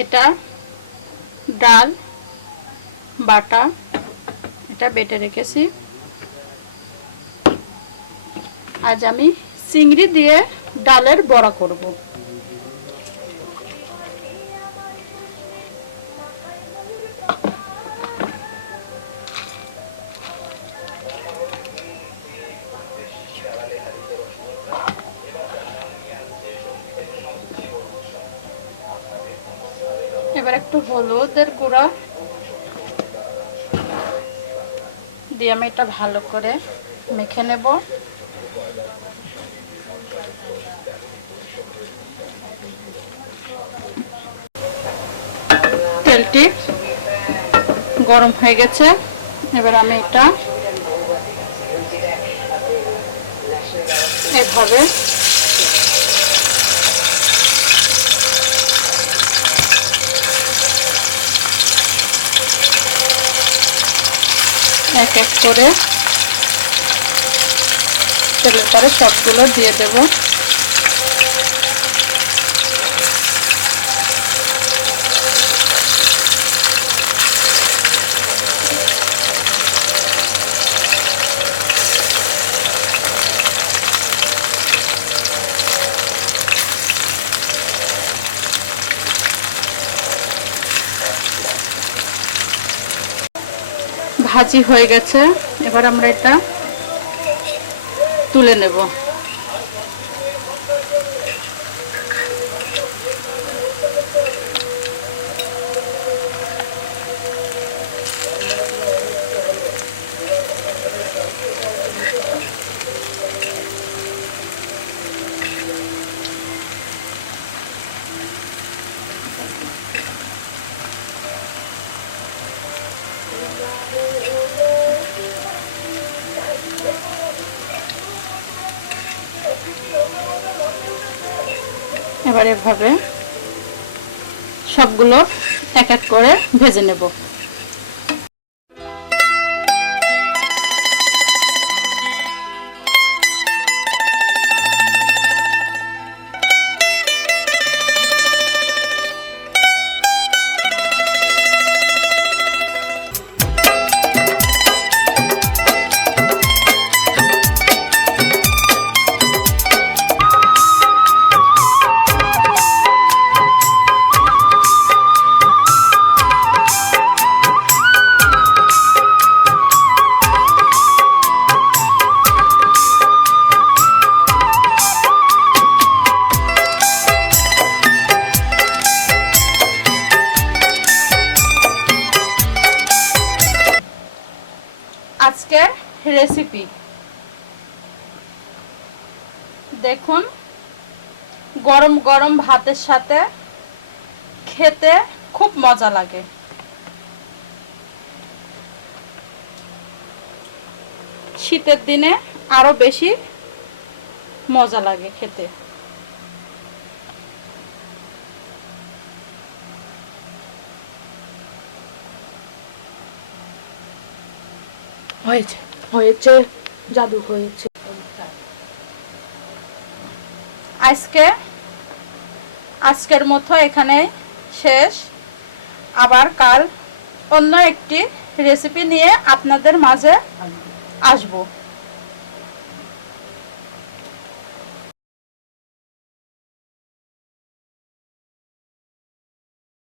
এটা ডাল বাটা, এটা বেটে রেখেছি। আজ আমি চিংড়ি দিয়ে ডালের বড়া করব। এবার একটু হলুদের গুঁড়া দিয়ে আমি এটা ভালো করে মেখে নেব। তেলটি গরম হয়ে গেছে, এবার আমি এটা এভাবে এক এক করে তেলের পরে সবগুলো দিয়ে দেব। ভাজি হয়ে গেছে, এবার আমরা এটা তুলে নেব। এবার এভাবে সবগুলো এক এক করে ভেজে নেব। আজকের রেসিপি দেখুন, গরম গরম ভাতের সাথে খেতে খুব মজা লাগে। শীতের দিনে আরো বেশি মজা লাগে খেতে। হয়েছে হয়েছে জাদু হয়েছে। আজকের মতো এখানে শেষ। আবার কাল অন্য একটি রেসিপি নিয়ে আপনাদের মাঝে আসবো।